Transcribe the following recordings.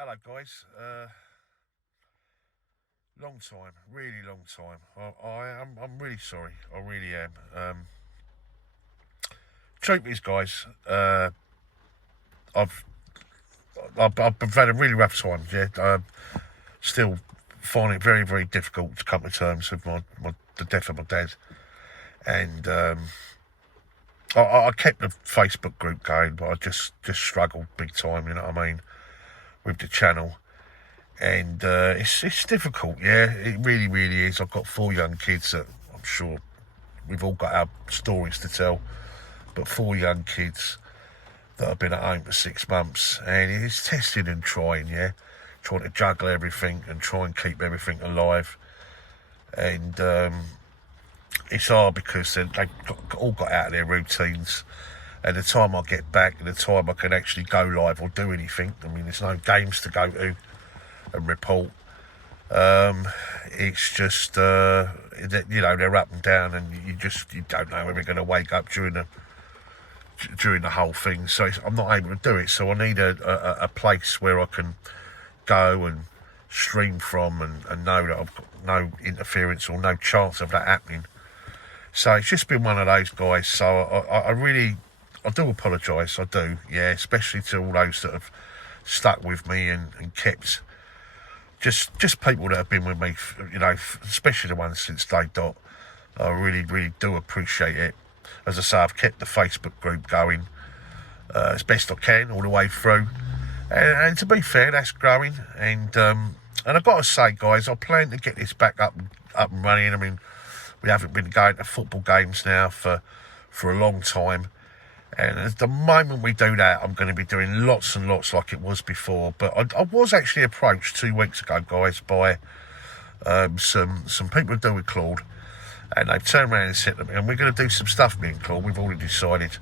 Hello guys, long time, really long time. I'm really sorry, I really am. Truth is, guys, I've I've had a really rough time. Yeah, still find it very very difficult to come to terms with the death of my dad, and I kept the Facebook group going, but I just struggled big time. You know what I mean, with the channel. And it's difficult, yeah, it really, really is. I've got 4 young kids that I'm sure we've all got our stories to tell, but 4 young kids that have been at home for 6 months, and it's testing and trying, yeah, trying to juggle everything and try and keep everything alive. And it's hard because they've all got out of their routines, and the time I get back and the time I can actually go live or do anything, I mean, there's no games to go to and report. It's just you know, they're up and down, and you don't know when they're going to wake up during the whole thing. So I'm not able to do it. So I need a place where I can go and stream from and know that I've got no interference or no chance of that happening. So it's just been one of those, guys. So I do apologise. I do, yeah, especially to all those that have stuck with me and kept. Just people that have been with me, you know, especially the ones since day dot. I really, really do appreciate it. As I say, I've kept the Facebook group going as best I can all the way through. And to be fair, that's growing. And I've got to say, guys, I plan to get this back up and running. I mean, we haven't been going to football games now for a long time. And at the moment we do that, I'm going to be doing lots and lots like it was before. But I was actually approached 2 weeks ago, guys, by some people who do with Claude. And they've turned around and said to me, and we're going to do some stuff, me and Claude. We've already decided,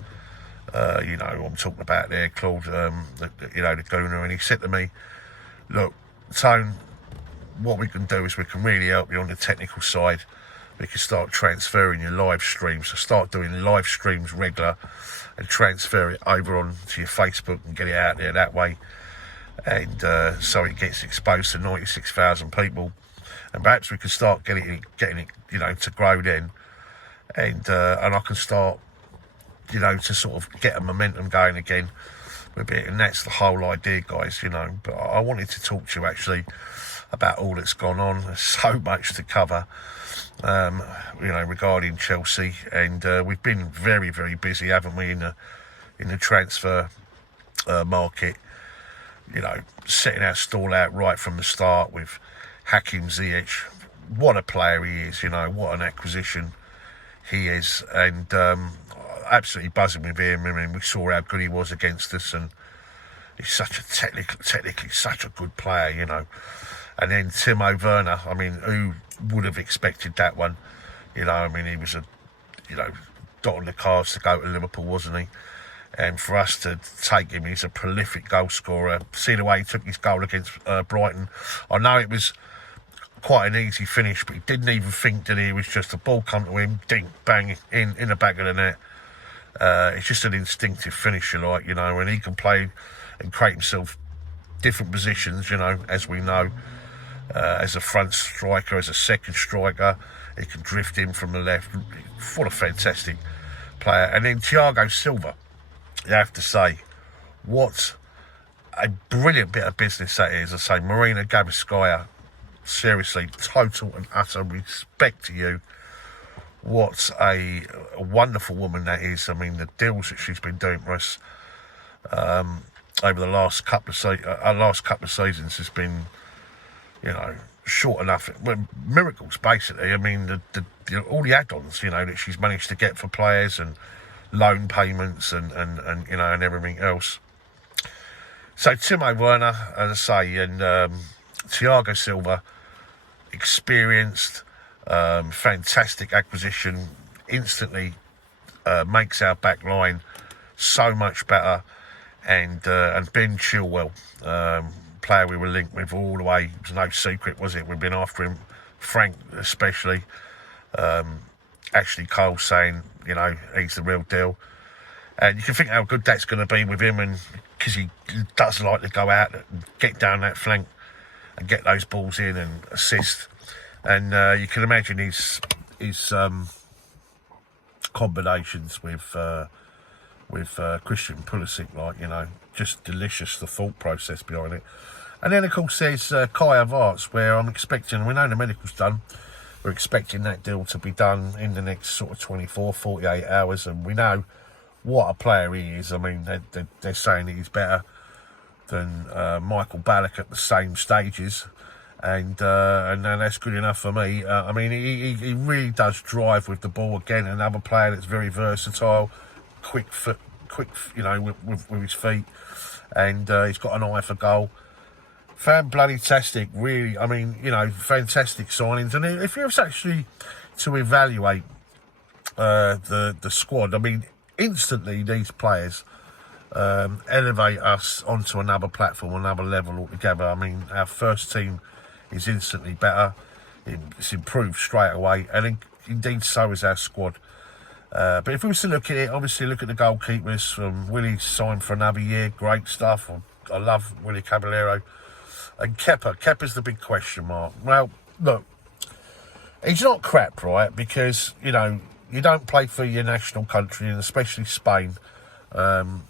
you know, I'm talking about there, Claude, you know, the Gooner. And he said to me, look, Tone, what we can do is we can really help you on the technical side. We can start transferring your live streams. So start doing live streams regular and transfer it over onto your Facebook and get it out there that way. And so it gets exposed to 96,000 people. And perhaps we can start getting it, you know, to grow then. And I can start, you know, to sort of get a momentum going again with it. And that's the whole idea, guys, you know. But I wanted to talk to you actually about all that's gone on. There's so much to cover. You know, regarding Chelsea, and we've been very, very busy, haven't we, in the transfer market? You know, setting our stall out right from the start with Hakim Ziyech. What a player he is! You know, what an acquisition he is, and absolutely buzzing with him. I mean, we saw how good he was against us, and he's such a technically such a good player, you know. And then Timo Verna, I mean, who would have expected that one? You know, I mean, he was dot on the cards to go to Liverpool, wasn't he? And for us to take him, he's a prolific goal scorer. See the way he took his goal against Brighton. I know it was quite an easy finish, but he didn't even think that it was just a ball come to him, ding, bang, in the back of the net. It's just an instinctive finisher, like, you know, and he can play and create himself different positions, you know, as we know. As a front striker, as a second striker, he can drift in from the left. What a fantastic player. And then Thiago Silva, you have to say, what a brilliant bit of business that is. I say, Marina Gabeschaya, seriously, total and utter respect to you. What a wonderful woman that is. I mean, the deals that she's been doing for us over the last couple of seasons has been, you know, short enough. Well, miracles, basically. I mean, all the add-ons, you know, that she's managed to get for players and loan payments and you know, and everything else. So Timo Verna, as I say, and Thiago Silva, experienced, fantastic acquisition, instantly makes our back line so much better. And Ben Chilwell, player we were linked with all the way. It was no secret, was it? We've been after him, Frank especially. Ashley Cole saying, you know, he's the real deal. And you can think how good that's going to be with him and because he does like to go out and get down that flank and get those balls in and assist. And you can imagine his combinations with Christian Pulisic, like, you know, just delicious, the thought process behind it. And then, of course, there's Kai Havertz, where I'm expecting, we know the medical's done, we're expecting that deal to be done in the next sort of 24, 48 hours, and we know what a player he is. I mean, they're saying he's better than Michael Ballack at the same stages, and that's good enough for me. I mean, he really does drive with the ball. Again, another player that's very versatile, quick, you know, with his feet, and he's got an eye for goal. Fan-bloody-tastic, really. I mean, you know, fantastic signings. And if you was actually to evaluate the squad, I mean, instantly these players elevate us onto another platform, another level altogether. I mean, our first team is instantly better. It's improved straight away, and indeed so is our squad. But if we was to look at it, obviously look at the goalkeepers. Willie signed for another year, great stuff. I love Willie Caballero. And Kepa's the big question mark. Well, look, he's not crap, right? Because, you know, you don't play for your national country, and especially Spain. And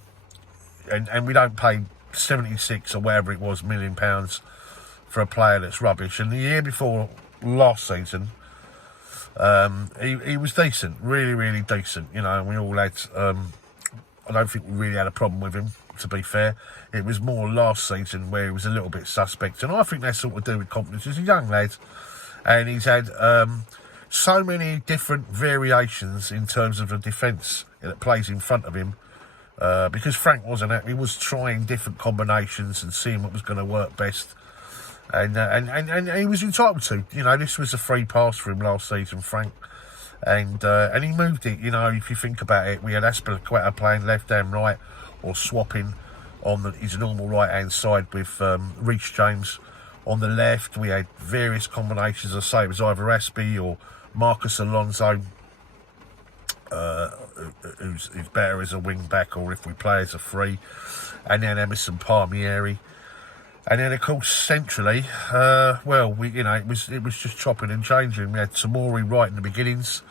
we don't pay 76 or whatever it was £1 million for a player that's rubbish. And the year before last season, he was decent, really, really decent. You know, and we all had, I don't think we really had a problem with him, to be fair. It was more last season where he was a little bit suspect, and I think that's sort of to do with confidence. He's a young lad, and he's had so many different variations in terms of the defence that plays in front of him, because Frank wasn't happy. He was trying different combinations and seeing what was going to work best, and he was entitled to. You know, this was a free pass for him last season, Frank, and he moved it. You know, if you think about it, we had Aspilicueta playing left and right, or swapping on his normal right-hand side with Reece James on the left. We had various combinations. I say it was either Aspi or Marcus Alonso, who's better as a wing-back, or if we play as a free. And then Emerson Palmieri. And then, of course, centrally, it was just chopping and changing. We had Tamori right in the beginnings,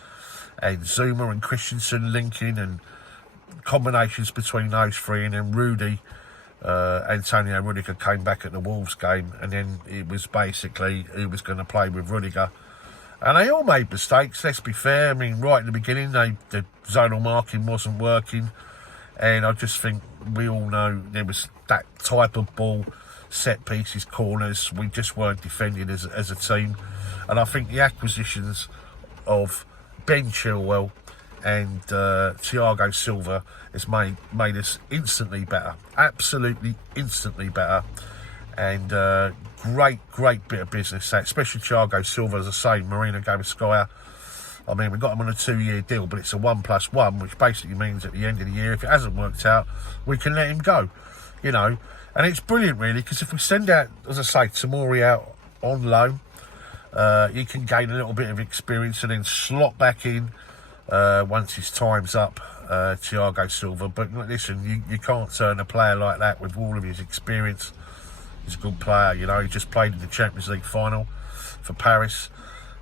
and Zuma and Christensen linking, and combinations between those three, and then Antonio Rudiger came back at the Wolves game, and then it was basically who was going to play with Rudiger. And they all made mistakes, let's be fair. I mean, right in the beginning, the zonal marking wasn't working, and I just think we all know there was that type of ball, set pieces, corners, we just weren't defending as a team. And I think the acquisitions of Ben Chilwell and Thiago Silva has made us instantly better, absolutely instantly better, and great bit of business, especially Thiago Silva. As I say, Marina Gavaskaya, I mean, we got him on a 2-year deal, but it's a 1+1, which basically means at the end of the year, if it hasn't worked out, we can let him go, you know. And it's brilliant, really, because if we send out, as I say, Tamori out on loan, he can gain a little bit of experience and then slot back in once his time's up, Thiago Silva. But listen, you can't turn a player like that with all of his experience. He's a good player, you know. He just played in the Champions League final for Paris,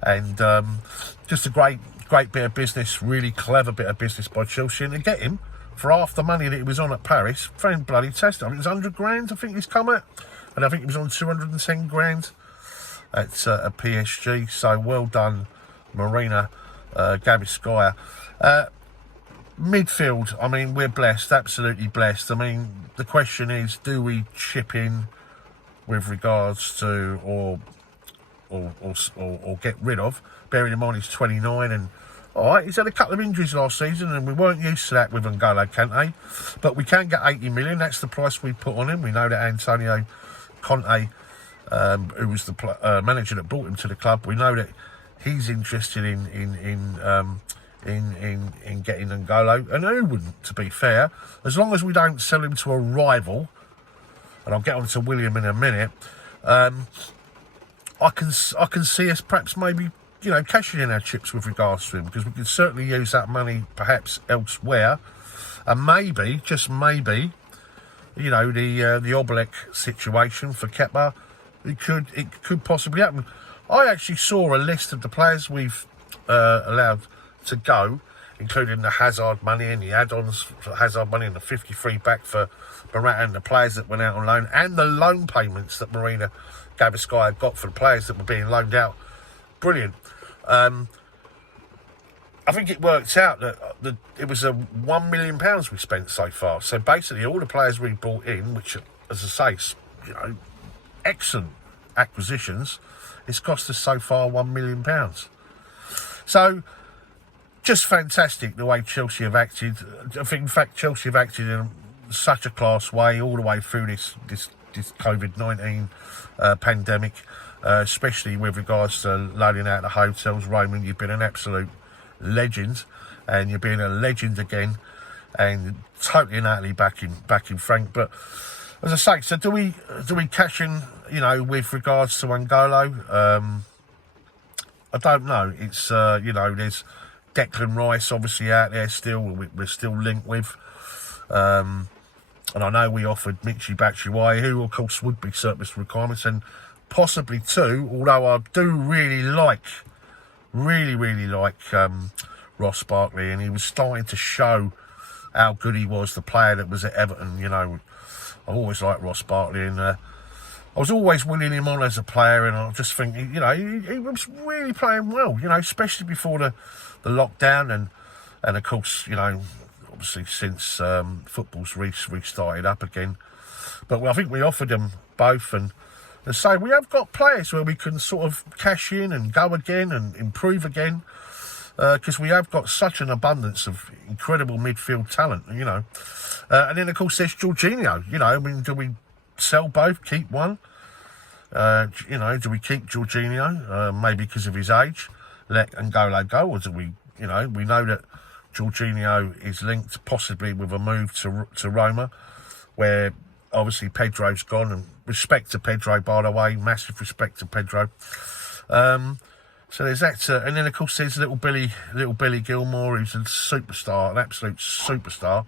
and just a great bit of business, really clever bit of business by Chelsea. And to get him for half the money that he was on at Paris, bloody test. I think it was 100 grand, I think he's come at, and I think he was on 210 grand at PSG. So well done, Marina Gavaskaya. Midfield, I mean, we're blessed, absolutely blessed. I mean, the question is, do we chip in with regards to or get rid of? Bearing in mind he's 29, and all right, he's had a couple of injuries last season, and we weren't used to that with N'Golo Kante. But we can get 80 million. That's the price we put on him. We know that Antonio Conte, who was the manager that brought him to the club, we know that he's interested in getting N'Golo, and who wouldn't, to be fair, as long as we don't sell him to a rival. And I'll get on to William in a minute. I can see us perhaps maybe, you know, cashing in our chips with regards to him, because we could certainly use that money perhaps elsewhere, and maybe, just maybe, you know, the Oblak situation for Kepa, it could possibly happen. I actually saw a list of the players we've allowed to go, including the Hazard money and the add-ons for Hazard money and the 53 back for Morata and the players that went out on loan, and the loan payments that Marina Gavaskai got for the players that were being loaned out. Brilliant. I think it worked out that it was £1 million we spent so far. So basically, all the players we brought in, which, as I say, you know, excellent acquisitions, it's cost us so far £1 million. So, just fantastic the way Chelsea have acted. I think, in fact, Chelsea have acted in such a class way all the way through this COVID-19 pandemic, especially with regards to loaning out the hotels. Roman, you've been an absolute legend, and you're being a legend again, and totally and utterly backing Frank. But as I say, so do we cash in, you know, with regards to Angolo? I don't know. It's you know, there's Declan Rice obviously out there still. We're still linked with, and I know we offered Michy Batshuayi, who of course would be surplus requirements, and possibly two. Although I do really like Ross Barkley, and he was starting to show how good he was, the player that was at Everton. You know, I've always liked Ross Barkley, and I was always winning him on as a player, and I just think, you know, he was really playing well, you know, especially before the lockdown, and of course, you know, obviously since football's restarted up again. But I think we offered them both, and so we have got players where we can sort of cash in and go again and improve again, because we have got such an abundance of incredible midfield talent, you know. And then, of course, there's Georginio. You know, I mean, do we sell both, keep one? You know, do we keep Georginio, maybe because of his age, let Angolo go, or do we, you know, we know that Georginio is linked possibly with a move to Roma, where obviously Pedro's gone, and respect to Pedro, by the way, massive respect to Pedro. So there's that, and then of course there's little Billy Gilmore, who's a superstar, an absolute superstar.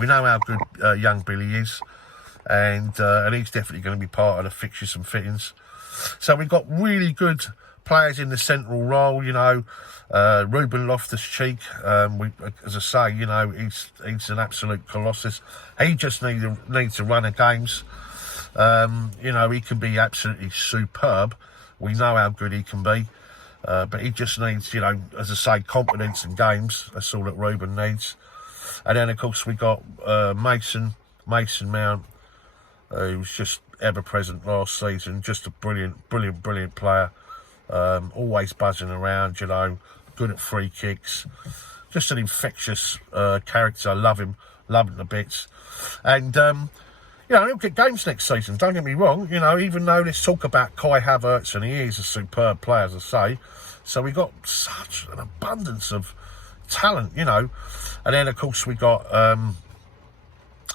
We know how good young Billy is, and he's definitely going to be part of the fixtures and fittings. So we've got really good players in the central role, you know. Ruben Loftus-Cheek, as I say, you know, he's an absolute colossus. He just needs to run the games. You know, he can be absolutely superb. We know how good he can be. But he just needs, you know, as I say, confidence in games. That's all that Ruben needs. And then, of course, we got Mason Mount, who was just ever-present last season. Just a brilliant player. Always buzzing around, you know, good at free kicks. Just an infectious character. I love him to bits. And, you know, he'll get games next season, don't get me wrong. You know, even though there's talk about Kai Havertz, and he is a superb player, as I say. So we got such an abundance of talent, you know. And then, of course, we got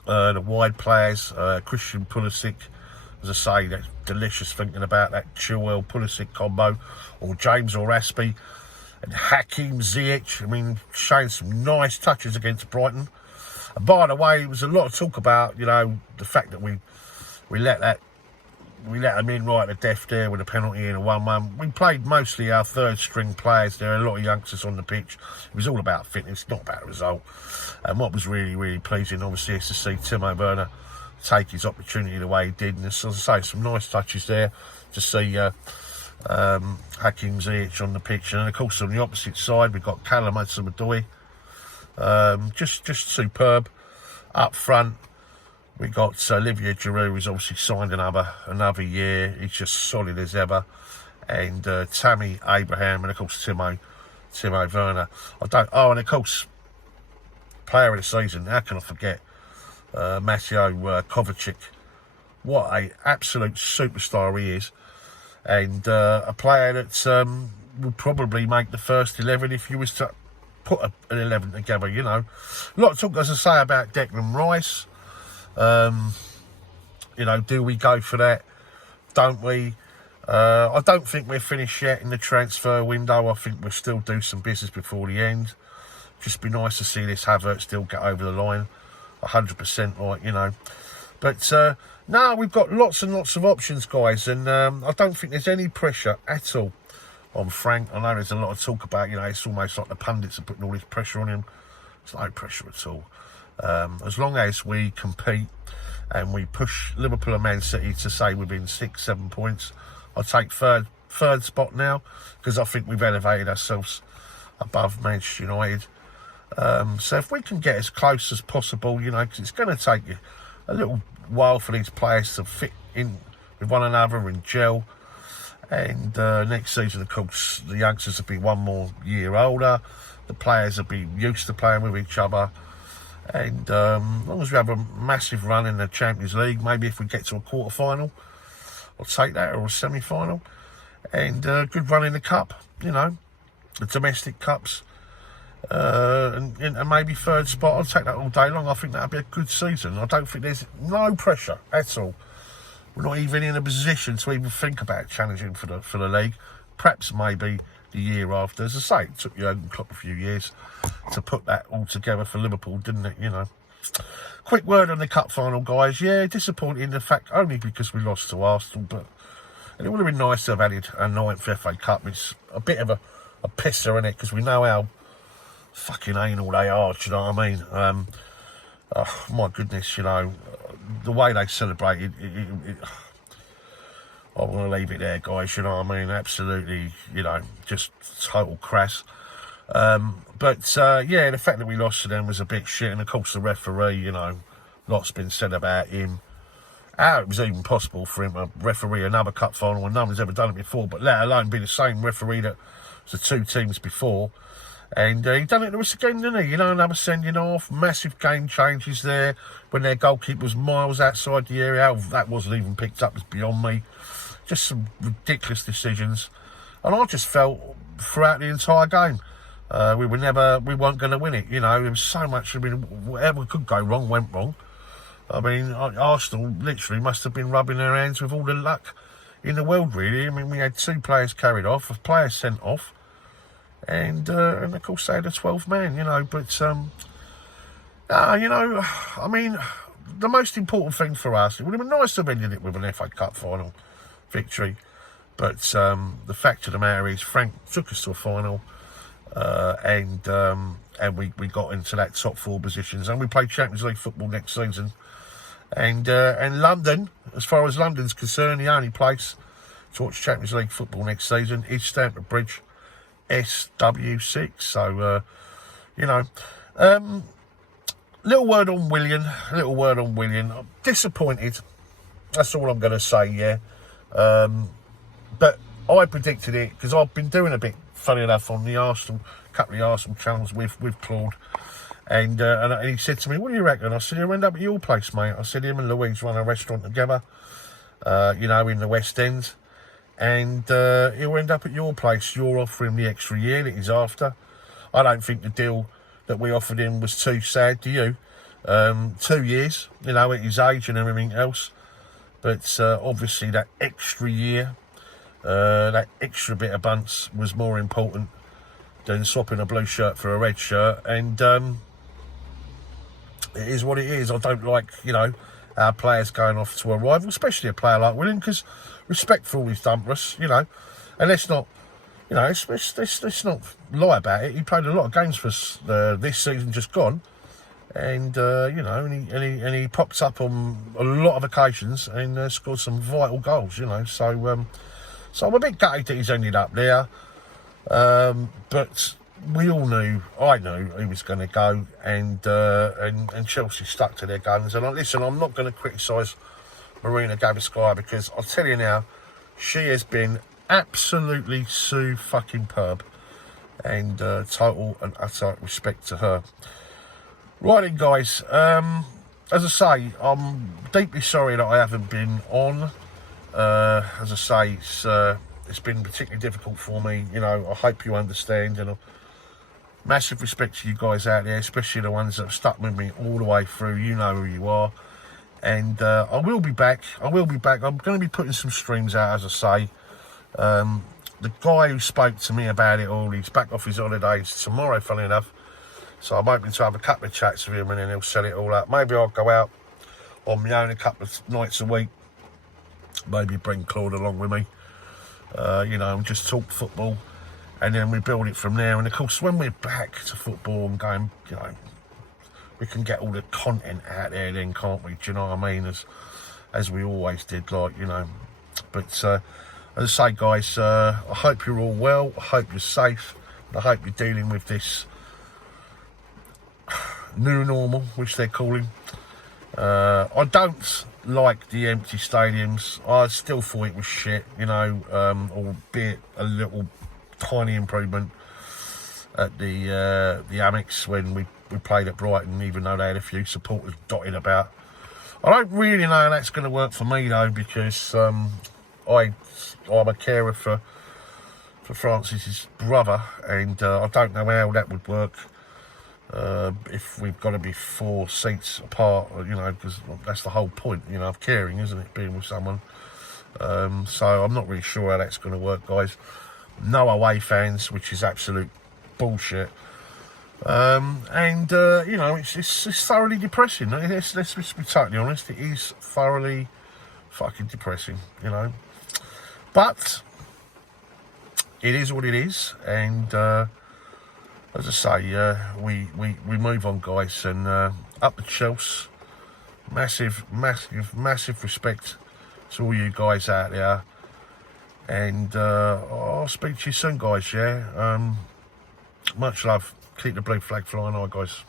the wide players, Christian Pulisic. As I say, that's delicious thinking about that Chilwell-Pulisic combo, or James or Aspie, and Hakim Ziyech. I mean, showing some nice touches against Brighton. And by the way, there was a lot of talk about, you know, the fact that we let them in right at death there with a penalty and a 1-1. We played mostly our third string players. There are a lot of youngsters on the pitch. It was all about fitness, not about the result. And what was really pleasing, obviously, is to see Timo Verna take his opportunity the way he did. And as I say, some nice touches there to see Hakim Ziyech on the pitch. And of course, on the opposite side, we've got Callum Hudson-Odoi. Just superb. Up front, we got Olivier Giroud, who's obviously signed another year. He's just solid as ever. And Tammy Abraham, and of course Timo Verna. And of course, player of the season, how can I forget Mateo Kovacic? What a absolute superstar he is. And a player that would probably make the first 11 if you was to put an 11 together, you know. A lot of talk, as I say, about Declan Rice. You know, do we go for that? Don't we? I don't think we're finished yet in the transfer window. I think we'll still do some business before the end. Just be nice to see this Havertz still get over the line 100%, like, you know. But no, we've got lots and lots of options, guys, and I don't think there's any pressure at all on Frank. I know there's a lot of talk about, it's almost like the pundits are putting all this pressure on him. There's no pressure at all. As long as we compete and we push Liverpool and Man City to say within 6-7 points, I'll take third spot now, because I think we've elevated ourselves above Manchester United. So if we can get as close as possible, because it's going to take you a little while for these players to fit in with one another and gel. And next season, of course, the youngsters will be one more year older. The players will be used to playing with each other. And as long as we have a massive run in the Champions League, maybe if we get to a quarter-final, I'll take that, or a semi-final. And good run in the Cup, the domestic Cups. And maybe third spot, I'll take that all day long. I think that'll be a good season. I don't think there's no pressure at all. We're not even in a position to even think about challenging for the league. Perhaps maybe the year after. As I say, it took Jurgen Klopp a few years to put that all together for Liverpool, didn't it? Quick word on the cup final, guys. Yeah, disappointing in the fact only because we lost to Arsenal, and it would have been nice to have added a 9th FA Cup. It's a bit of a pisser, isn't it? Because we know how fucking anal they are, do you know what I mean? Oh, my goodness, the way they celebrated it, I want to leave it there, guys, you know what I mean? Absolutely, just total crass. Yeah, the fact that we lost to them was a bit shit, and of course the referee, lots been said about him. How it was even possible for him to referee another cup final when no one's ever done it before, but let alone be the same referee that was the 2 teams before. And he done it to us again, didn't he? Another sending off, massive game changes there when their goalkeeper was miles outside the area. How that wasn't even picked up was beyond me. Just some ridiculous decisions. And I just felt throughout the entire game, we weren't going to win it. There was so much, whatever could go wrong went wrong. Arsenal literally must have been rubbing their hands with all the luck in the world, really. We had 2 players carried off, a player sent off. And of course they had a 12th man, the most important thing for us, it would have been nice to have ended it with an FA Cup final victory, but the fact of the matter is Frank took us to a final, and we got into that top 4 positions, and we played Champions League football next season, and London, as far as London's concerned, the only place to watch Champions League football next season is Stamford Bridge, SW6. So little word on Willian. I'm disappointed, that's all I'm going to say. Yeah, but I predicted it, because I've been doing a bit, funny enough, on the couple of the Arsenal channels with Claude, and he said to me, what do you reckon? I said, he'll end up at your place, mate. I said, him and Louise run a restaurant together, in the West End, and he'll end up at your place. You're offering the extra year that he's after. I don't think the deal that we offered him was too sad, do you? 2 years, at his age and everything else. But obviously that extra year, that extra bit of bunts was more important than swapping a blue shirt for a red shirt. And it is what it is. I don't like, our players going off to a rival, especially a player like Willian, because respect for all he's done for us, and let's not, let's not lie about it. He played a lot of games for us this season just gone, and and he popped up on a lot of occasions and scored some vital goals, So I'm a bit gutted that he's ended up there, but we all knew, I knew he was going to go, and Chelsea stuck to their guns. And listen, I'm not going to criticise Marina Gabascaya, because I'll tell you now, she has been absolutely superb, and total and utter respect to her. Right then, guys, as I say, I'm deeply sorry that I haven't been on. As I say, it's been particularly difficult for me, I hope you understand, and massive respect to you guys out there, especially the ones that have stuck with me all the way through. You know who you are. And I will be back. I'm going to be putting some streams out, as I say. The guy who spoke to me about it all, he's back off his holidays tomorrow, funny enough. So I'm hoping to have a couple of chats with him, and then he'll set it all up. Maybe I'll go out on my own a couple of nights a week. Maybe bring Claude along with me, you know, and just talk football, and then we build it from there. And of course, when we're back to football and going, you know, we can get all the content out there then, can't we? Do you know what I mean? As we always did, like, you know. But as I say, guys, I hope you're all well. I hope you're safe. I hope you're dealing with this new normal, which they're calling. I don't like the empty stadiums. I still thought it was shit, you know, albeit a little tiny improvement at the Amex when we played at Brighton, even though they had a few supporters dotted about. I don't really know how that's going to work for me though, because I'm a carer for Francis's brother, and I don't know how that would work. If we've got to be 4 seats apart, you know, because that's the whole point, you know, of caring, isn't it, being with someone. So I'm not really sure how that's going to work, guys. No away fans, which is absolute bullshit. And you know, it's thoroughly depressing. Let's be totally honest. It is thoroughly fucking depressing, you know. But it is what it is, and as I say, we move on, guys, and up the Chelsea. Massive respect to all you guys out there, and I'll speak to you soon, guys. Yeah, much love. Keep the blue flag flying high, guys.